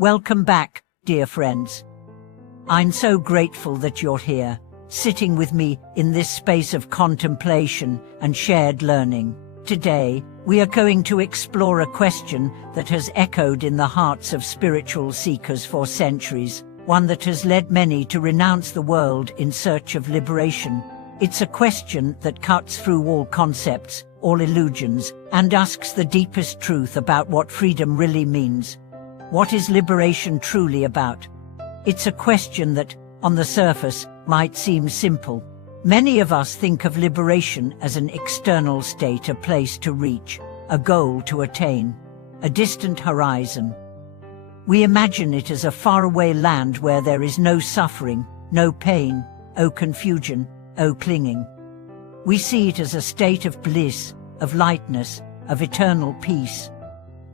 Welcome back, dear friends. I'm so grateful that you're here, sitting with me in this space of contemplation and shared learning. Today, we are going to explore a question that has echoed in the hearts of spiritual seekers for centuries, one that has led many to renounce the world in search of liberation. It's a question that cuts through all concepts, all illusions, and asks the deepest truth about what freedom really means. What is liberation truly about? It's a question that, on the surface, might seem simple. Many of us think of liberation as an external state, a place to reach, a goal to attain, a distant horizon. We imagine it as a faraway land where there is no suffering, no pain, no confusion, no clinging. We see it as a state of bliss, of lightness, of eternal peace.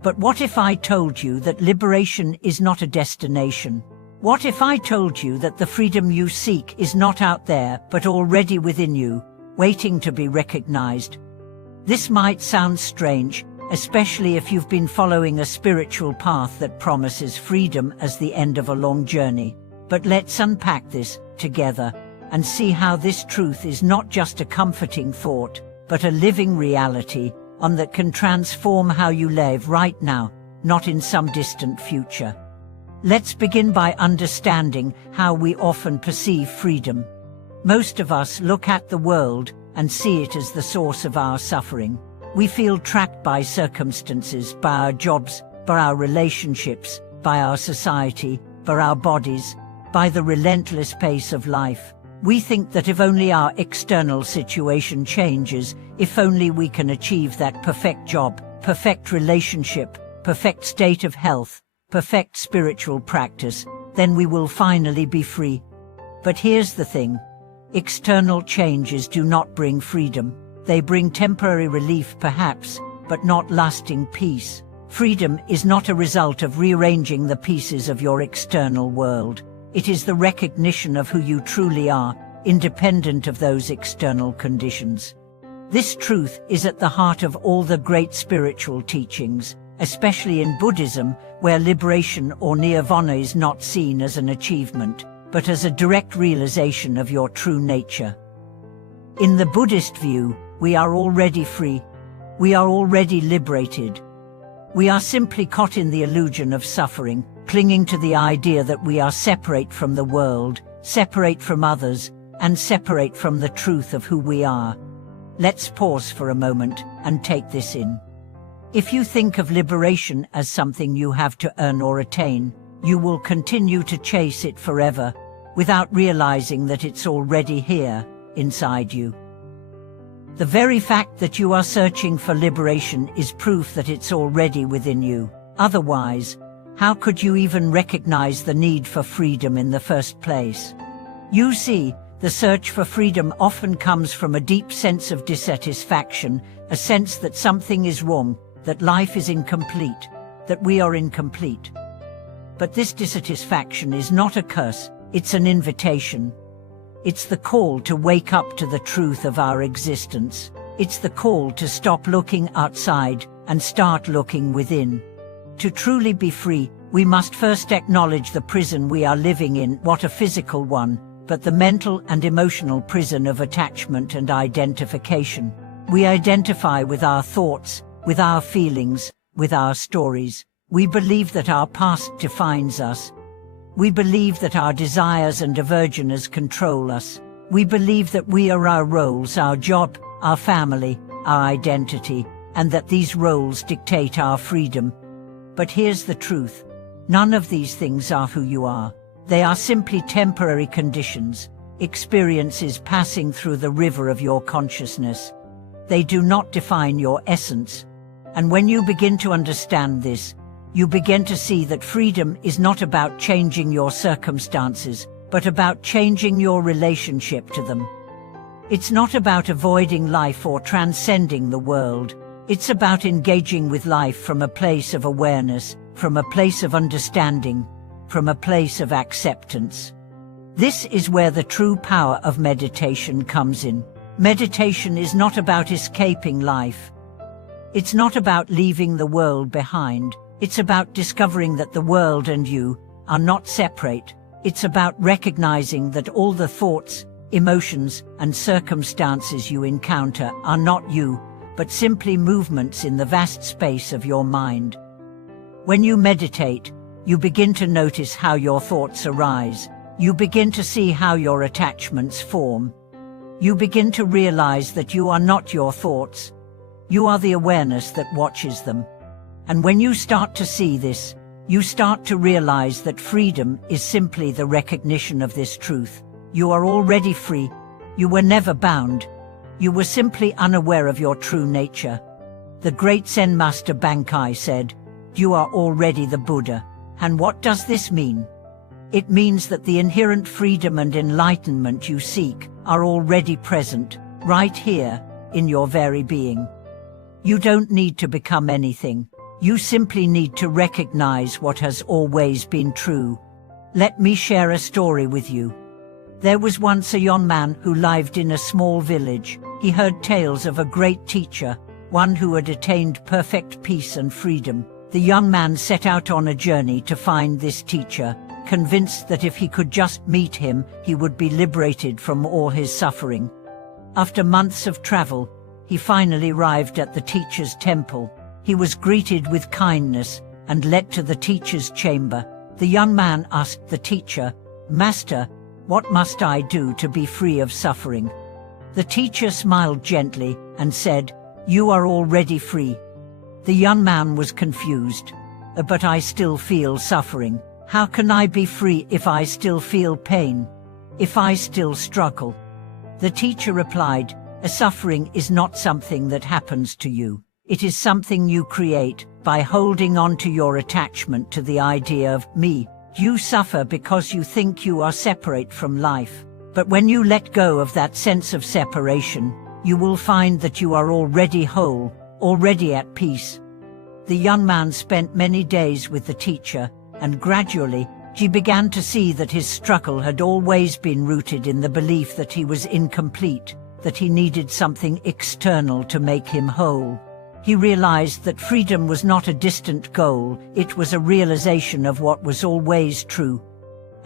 But what if I told you that liberation is not a destination? What if I told you that the freedom you seek is not out there, but already within you, waiting to be recognized? This might sound strange, especially if you've been following a spiritual path that promises freedom as the end of a long journey. But let's unpack this together and see how this truth is not just a comforting thought, but a living reality, one that can transform how you live right now, not in some distant future. Let's begin by understanding how we often perceive freedom. Most of us look at the world and see it as the source of our suffering. We feel trapped by circumstances, by our jobs, by our relationships, by our society, by our bodies, by the relentless pace of life. We think that if only our external situation changes, if only we can achieve that perfect job, perfect relationship, perfect state of health, perfect spiritual practice, then we will finally be free. But here's the thing. External changes do not bring freedom. They bring temporary relief perhaps, but not lasting peace. Freedom is not a result of rearranging the pieces of your external world. It is the recognition of who you truly are, independent of those external conditions. This truth is at the heart of all the great spiritual teachings, especially in Buddhism, where liberation or nirvana is not seen as an achievement, but as a direct realization of your true nature. In the Buddhist view, we are already free. We are already liberated. We are simply caught in the illusion of suffering, clinging to the idea that we are separate from the world, separate from others, and separate from the truth of who we are. Let's pause for a moment and take this in. If you think of liberation as something you have to earn or attain, you will continue to chase it forever, without realizing that it's already here, inside you. The very fact that you are searching for liberation is proof that it's already within you. Otherwise, how could you even recognize the need for freedom in the first place? You see, the search for freedom often comes from a deep sense of dissatisfaction, a sense that something is wrong, that life is incomplete, that we are incomplete. But this dissatisfaction is not a curse, it's an invitation. It's the call to wake up to the truth of our existence. It's the call to stop looking outside and start looking within. To truly be free, we must first acknowledge the prison we are living in, not a physical one, but the mental and emotional prison of attachment and identification. We identify with our thoughts, with our feelings, with our stories. We believe that our past defines us. We believe that our desires and aversions control us. We believe that we are our roles, our job, our family, our identity, and that these roles dictate our freedom. But here's the truth. None of these things are who you are. They are simply temporary conditions, experiences passing through the river of your consciousness. They do not define your essence. And when you begin to understand this, you begin to see that freedom is not about changing your circumstances, but about changing your relationship to them. It's not about avoiding life or transcending the world. It's about engaging with life from a place of awareness, from a place of understanding, from a place of acceptance. This is where the true power of meditation comes in. Meditation is not about escaping life. It's not about leaving the world behind. It's about discovering that the world and you are not separate. It's about recognizing that all the thoughts, emotions, and circumstances you encounter are not you, but simply movements in the vast space of your mind. When you meditate, you begin to notice how your thoughts arise. You begin to see how your attachments form. You begin to realize that you are not your thoughts. You are the awareness that watches them. And when you start to see this, you start to realize that freedom is simply the recognition of this truth. You are already free. You were never bound. You were simply unaware of your true nature. The great Zen master Bankai said, "You are already the Buddha." And what does this mean? It means that the inherent freedom and enlightenment you seek are already present, right here, in your very being. You don't need to become anything. You simply need to recognize what has always been true. Let me share a story with you. There was once a young man who lived in a small village. He heard tales of a great teacher, one who had attained perfect peace and freedom. The young man set out on a journey to find this teacher, convinced that if he could just meet him, he would be liberated from all his suffering. After months of travel, he finally arrived at the teacher's temple. He was greeted with kindness and led to the teacher's chamber. The young man asked the teacher, "Master, what must I do to be free of suffering?" The teacher smiled gently and said, "You are already free." The young man was confused. "But I still feel suffering. How can I be free if I still feel pain? If I still struggle?" The teacher replied, "A suffering is not something that happens to you. It is something you create by holding on to your attachment to the idea of me. You suffer because you think you are separate from life. But when you let go of that sense of separation, you will find that you are already whole, already at peace." The young man spent many days with the teacher, and gradually, he began to see that his struggle had always been rooted in the belief that he was incomplete, that he needed something external to make him whole. He realized that freedom was not a distant goal, it was a realization of what was always true.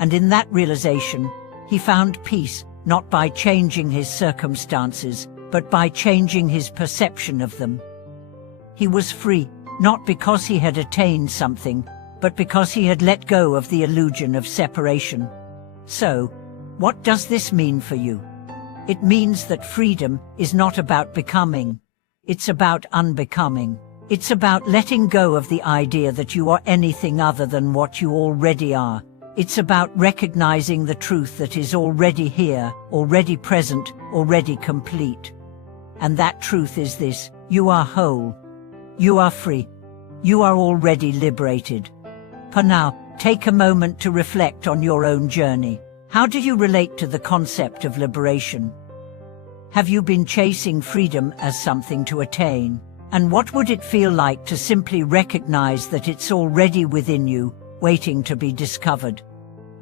And in that realization, he found peace, not by changing his circumstances, but by changing his perception of them. He was free, not because he had attained something, but because he had let go of the illusion of separation. So, what does this mean for you? It means that freedom is not about becoming. It's about unbecoming. It's about letting go of the idea that you are anything other than what you already are. It's about recognizing the truth that is already here, already present, already complete. And that truth is this: you are whole. You are free. You are already liberated. For now, take a moment to reflect on your own journey. How do you relate to the concept of liberation? Have you been chasing freedom as something to attain? And what would it feel like to simply recognize that it's already within you, waiting to be discovered?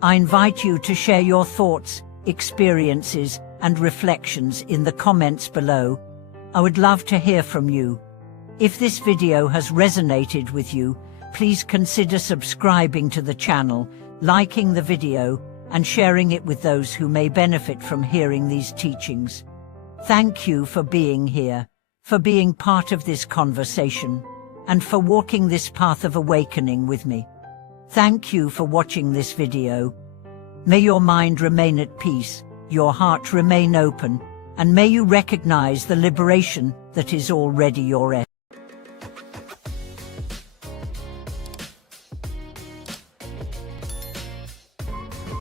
I invite you to share your thoughts, experiences, and reflections in the comments below. I would love to hear from you. If this video has resonated with you, please consider subscribing to the channel, liking the video, and sharing it with those who may benefit from hearing these teachings. Thank you for being here, for being part of this conversation, and for walking this path of awakening with me. Thank you for watching this video. May your mind remain at peace, your heart remain open, and may you recognize the liberation that is already yours.